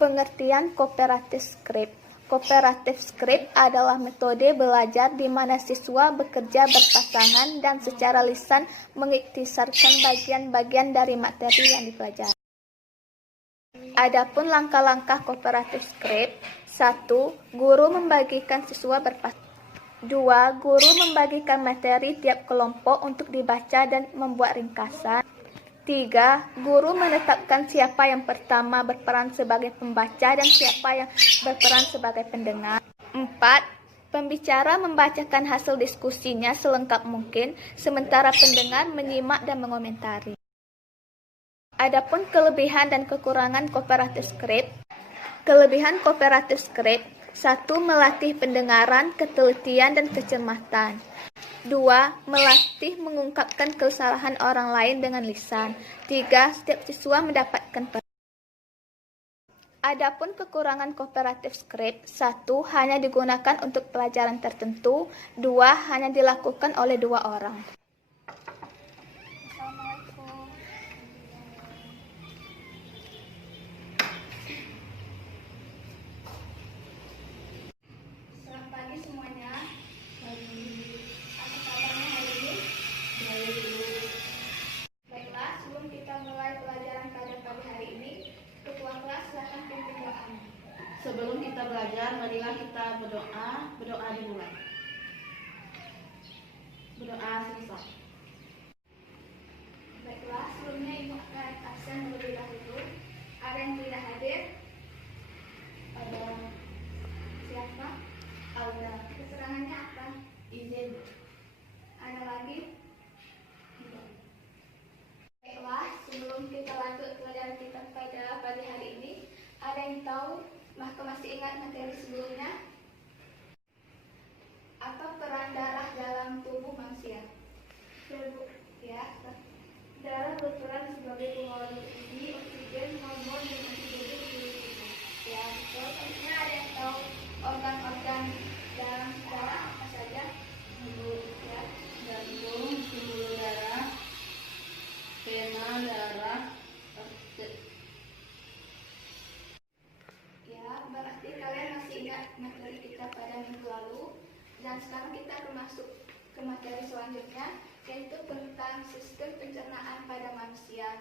Pengertian kooperatif script. Kooperatif script adalah metode belajar di mana siswa bekerja berpasangan dan secara lisan mengiktisarkan bagian-bagian dari materi yang dipelajari. Adapun langkah-langkah kooperatif script: 1. Guru membagikan siswa berpasangan. 2. Guru membagikan materi tiap kelompok untuk dibaca dan membuat ringkasan. 3. Guru menetapkan siapa yang pertama berperan sebagai pembaca dan siapa yang berperan sebagai pendengar. 4. Pembicara membacakan hasil diskusinya selengkap mungkin, sementara pendengar menyimak dan mengomentari. Adapun kelebihan dan kekurangan kooperatif script. Kelebihan kooperatif script: 1. Melatih pendengaran, ketelitian, dan kecermatan. 2. Melatih mengungkapkan kesalahan orang lain dengan lisan. 3. Setiap siswa mendapatkan peran. Adapun kekurangan kooperatif script: 1. Hanya digunakan untuk pelajaran tertentu. 2. Hanya dilakukan oleh 2 orang. Selamat pagi semuanya. Apa kabarnya hari ini? Baiklah, sebelum kita mulai pelajaran pada pagi hari ini, ketua kelas silakan pimpin doanya. Sebelum kita belajar, marilah kita berdoa. Berdoa dimulai. Berdoa selesai. Baiklah, sebelumnya Ibu akan absen terlebih dahulu. Ada yang tidak hadir? Ada. Siapa? Alda. Keterangannya apa? Izin. Ada lagi? Baiklah, sebelum kita lanjut pelajaran kita pada pagi hari ini, ada yang tahu, masih ingat materi sebelumnya? Apa peran darah dalam tubuh manusia? Ya, darah berperan sebagai pengawal nutrisi, oksigen, hormon, dan antibodi di tubuh. Ya, betul. Tentunya ada yang tahu organ-organ dalam darah apa saja? Ya, Jantung, pembuluh darah, vena, darah, ya, berarti kalian masih ingat materi kita pada minggu lalu. Dan sekarang kita akan masuk ke materi selanjutnya, yaitu tentang sistem pencernaan pada manusia.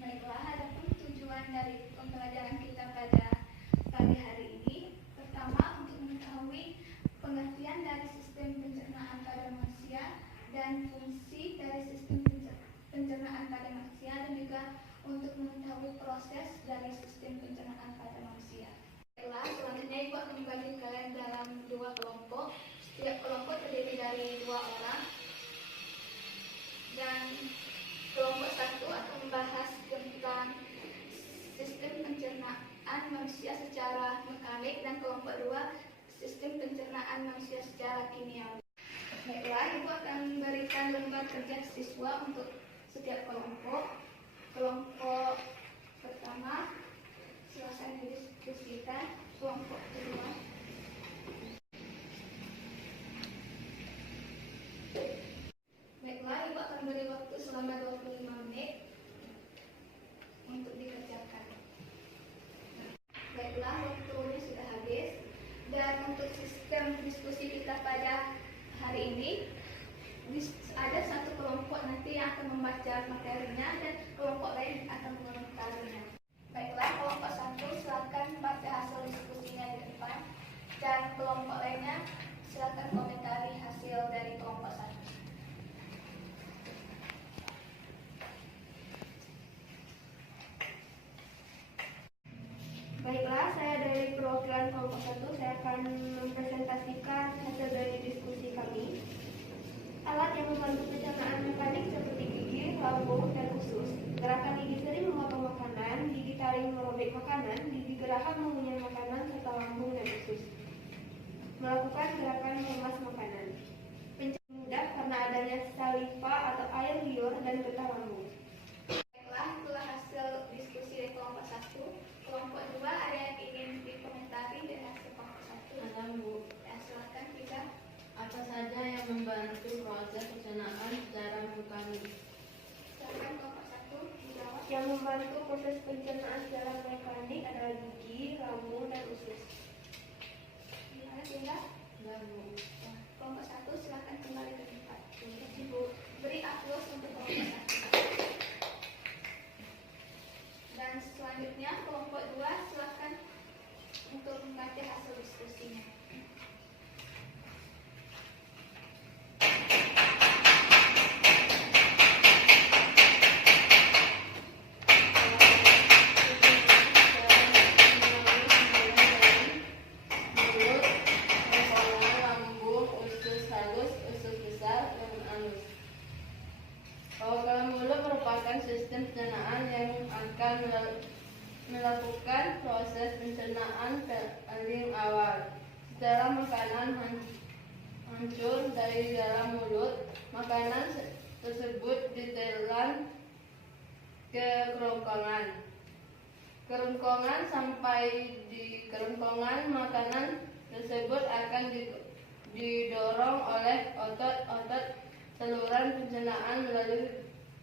Baiklah, adapun tujuan dari pembelajaran kita pada pagi hari ini, pertama untuk mengetahui pengertian dari sistem pencernaan pada manusia dan fungsi dari sistem pencernaan pada manusia, dan juga untuk mengetahui proses dari sistem pencernaan pada manusia. Baiklah, selanjutnya Ibu akan membagi kalian dalam 2 kelompok. Setiap kelompok terdiri dari 2 orang. Dan kelompok 1 akan membahas tentang sistem pencernaan manusia secara mekanik, dan kelompok 2 sistem pencernaan manusia secara kimiawi. Baiklah, Ibu akan memberikan lembar kerja siswa untuk setiap kelompok. Kelompok pertama silakan didiskusikan. Kelompok kedua. Baiklah, Ibu akan beri waktu selama 25 menit untuk dikerjakan. Baiklah, waktunya sudah habis. Dan untuk sistem diskusi kita pada hari ini, ada satu kelompok nanti yang akan membaca materinya dan kelompok lain akan mengomentarinya. Baiklah, kelompok 1 silakan baca hasil diskusinya di depan, dan kelompok lainnya silakan komentari hasil dari kelompok 1. Baiklah, saya dari perwakilan kelompok 1, saya akan mempresentasikan hasil dari diskusi kami. Alat yang membantu pencernaan mekanik seperti gigi, lambung, dan usus. Gerakan gigi sering memotong makanan, gigi taring merobek makanan, gigi gerakan mengunyah makanan, serta membantu proses pencernaan secara mekanik adalah gigi, lambung, dan usus. Gimana Dinda? Kelompok 1 silakan kembali ke tempat. Ibu beri aplaus untuk kelompok 1. Dan selanjutnya kelompok 2 silakan untuk membaca hasil diskusinya. Sistem pencernaan yang akan melakukan proses pencernaan paling awal. Setelah makanan hancur dari dalam mulut, makanan tersebut ditelan ke kerongkongan. Sampai di kerongkongan, makanan tersebut akan didorong oleh otot-otot saluran pencernaan melalui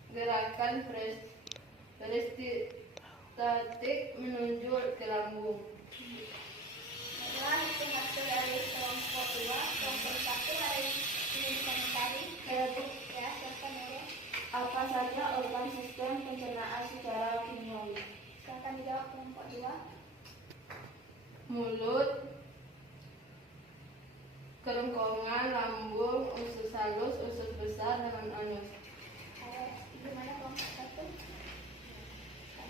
gerakan peristatik menuju ke lambung. Baiklah, itu hasil dari kelompok 2. Kelompok 1 ada yang ingin dikomentari? Ya, silakan Nurul. Apa saja organ sistem pencernaan secara kimiawi? Silakan dijawab kelompok 2. Mulut, kerongkongan, lambung, usus halus, usus besar, dan anus. Gimana kelompok 1?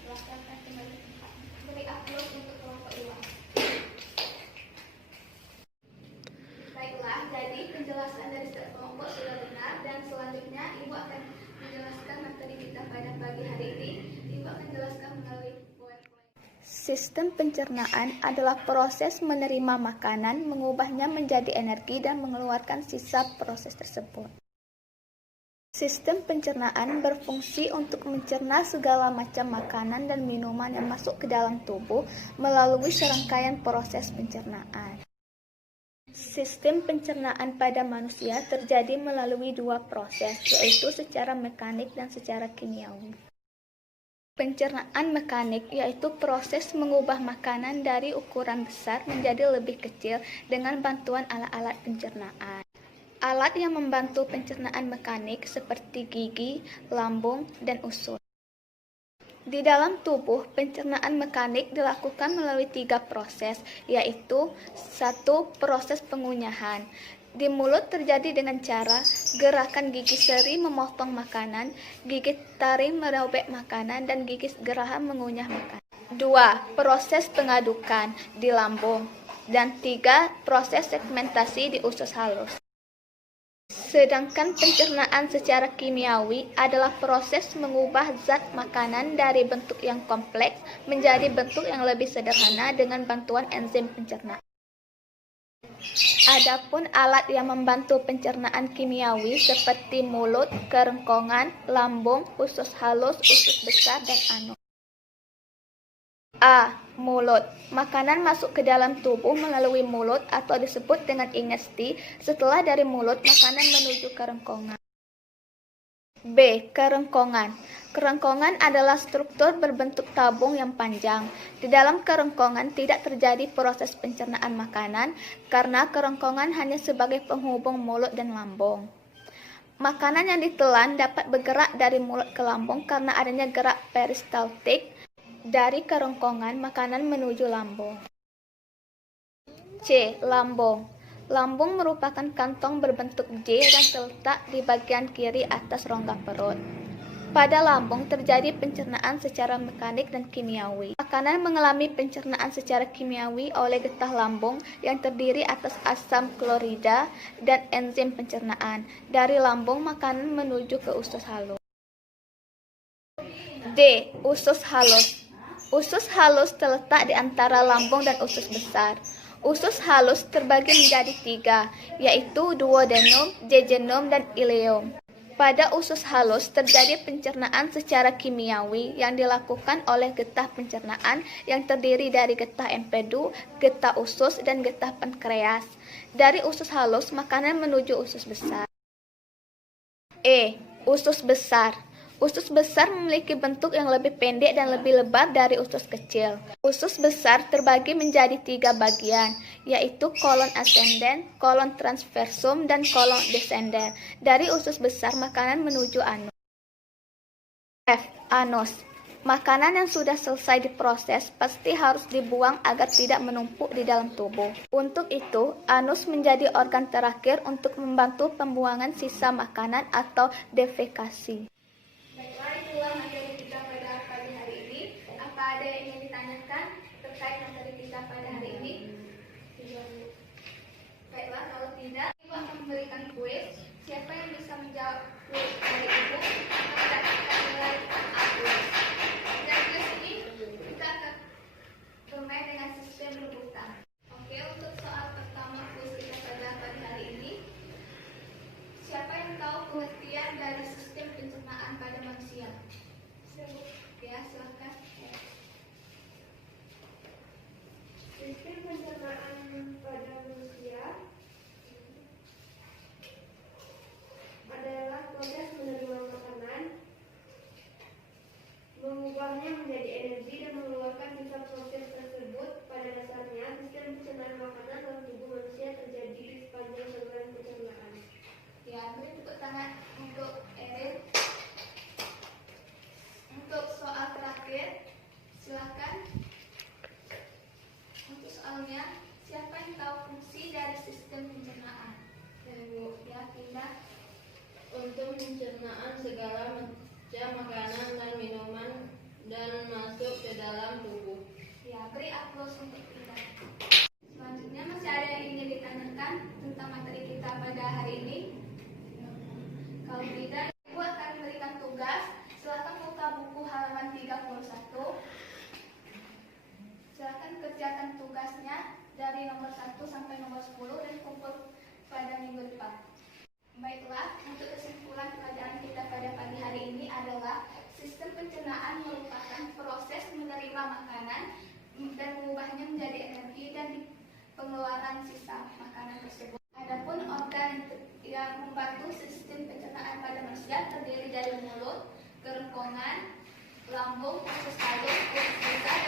Silakan kembali ke tempat. Beri aplaus untuk kelompok 2. Baiklah, jadi penjelasan dari setiap kelompok sudah benar, dan selanjutnya Ibu akan menjelaskan materi kita pada pagi hari ini. Ibu akan jelaskan melalui PowerPoint. Sistem pencernaan adalah proses menerima makanan, mengubahnya menjadi energi, dan mengeluarkan sisa proses tersebut. Sistem pencernaan berfungsi untuk mencerna segala macam makanan dan minuman yang masuk ke dalam tubuh melalui serangkaian proses pencernaan. Sistem pencernaan pada manusia terjadi melalui 2 proses, yaitu secara mekanik dan secara kimiawi. Pencernaan mekanik yaitu proses mengubah makanan dari ukuran besar menjadi lebih kecil dengan bantuan alat-alat pencernaan. Alat yang membantu pencernaan mekanik seperti gigi, lambung, dan usus. Di dalam tubuh, pencernaan mekanik dilakukan melalui 3 proses, yaitu 1. Proses pengunyahan. Di mulut terjadi dengan cara gerakan gigi seri memotong makanan, gigi taring merobek makanan, dan gigi geraham mengunyah makanan. 2. Proses pengadukan di lambung. Dan 3. Proses segmentasi di usus halus. Sedangkan pencernaan secara kimiawi adalah proses mengubah zat makanan dari bentuk yang kompleks menjadi bentuk yang lebih sederhana dengan bantuan enzim pencernaan. Adapun alat yang membantu pencernaan kimiawi seperti mulut, kerongkongan, lambung, usus halus, usus besar, dan anus. A. Mulut. Makanan masuk ke dalam tubuh melalui mulut atau disebut dengan ingesti. Setelah dari mulut, makanan menuju kerongkongan. B. Kerongkongan. Kerongkongan adalah struktur berbentuk tabung yang panjang. Di dalam kerongkongan tidak terjadi proses pencernaan makanan karena kerongkongan hanya sebagai penghubung mulut dan lambung. Makanan yang ditelan dapat bergerak dari mulut ke lambung karena adanya gerak peristaltik. Dari kerongkongan, makanan menuju lambung. C. Lambung. Lambung merupakan kantong berbentuk J dan terletak di bagian kiri atas rongga perut. Pada lambung terjadi pencernaan secara mekanik dan kimiawi. Makanan mengalami pencernaan secara kimiawi oleh getah lambung yang terdiri atas asam klorida dan enzim pencernaan. Dari lambung, makanan menuju ke usus halus. D. Usus halus. Usus halus terletak di antara lambung dan usus besar. Usus halus terbagi menjadi 3, yaitu duodenum, jejunum, dan ileum. Pada usus halus terjadi pencernaan secara kimiawi yang dilakukan oleh getah pencernaan yang terdiri dari getah empedu, getah usus, dan getah pankreas. Dari usus halus, makanan menuju usus besar. E. Usus besar. Usus besar memiliki bentuk yang lebih pendek dan lebih lebar dari usus kecil. Usus besar terbagi menjadi 3 bagian, yaitu kolon ascendens, kolon transversum, dan kolon descendens. Dari usus besar, makanan menuju anus. F. Anus. Makanan yang sudah selesai diproses pasti harus dibuang agar tidak menumpuk di dalam tubuh. Untuk itu, anus menjadi organ terakhir untuk membantu pembuangan sisa makanan atau defekasi. Baiklah, itulah materi kita pada pagi hari ini. Apa ada yang ingin ditanyakan terkait materi kita pada hari ini? Baiklah, kalau tidak, Ibu akan memberikan kuis. Siapa yang bisa menjawab kuis dari Ibu akan mendapatkan nilai A+. Dan kuis ini kita akan bermain dengan sistem rebutan. Oke, untuk soal pertama kuis kita pada pagi hari ini, siapa yang tahu pengertian dari sistem pencernaan pada manusia? Ya, silakan. Sistem pencernaan pada manusia adalah proses menerima makanan, mengubahnya menjadi energi dan mengeluarkan sisa proses tersebut. Pada dasarnya, sistem pencernaan makanan dalam tubuh manusia terjadi di sepanjang saluran pencernaan. Ya, beri tepuk tangan untuk Erin. Untuk soal terakhir, silakan. Untuk soalnya, siapa yang tahu fungsi dari sistem pencernaan? Ibu, Ya, pindah. untuk pencernaan segala macam makanan dan minuman dan masuk ke dalam tubuh. Ya, beri aplaus untuk kita. Selanjutnya masih ada yang ingin ditanyakan tentang materi kita pada hari ini? Kalau tidak, Ibu akan memberikan tugas. Silakan buka buku halaman 31. Silakan kerjakan tugasnya dari nomor 1 sampai nomor 10 dan kumpul pada minggu depan. Baiklah, untuk kesimpulan pelajaran kita pada pagi hari ini adalah sistem pencernaan merupakan proses menerima makanan dan mengubahnya menjadi energi dan pengeluaran sisa makanan tersebut. Adapun organ yang membantu sistem pencernaan pada manusia terdiri dari mulut, kerongkongan, lambung, usus halus, usus besar,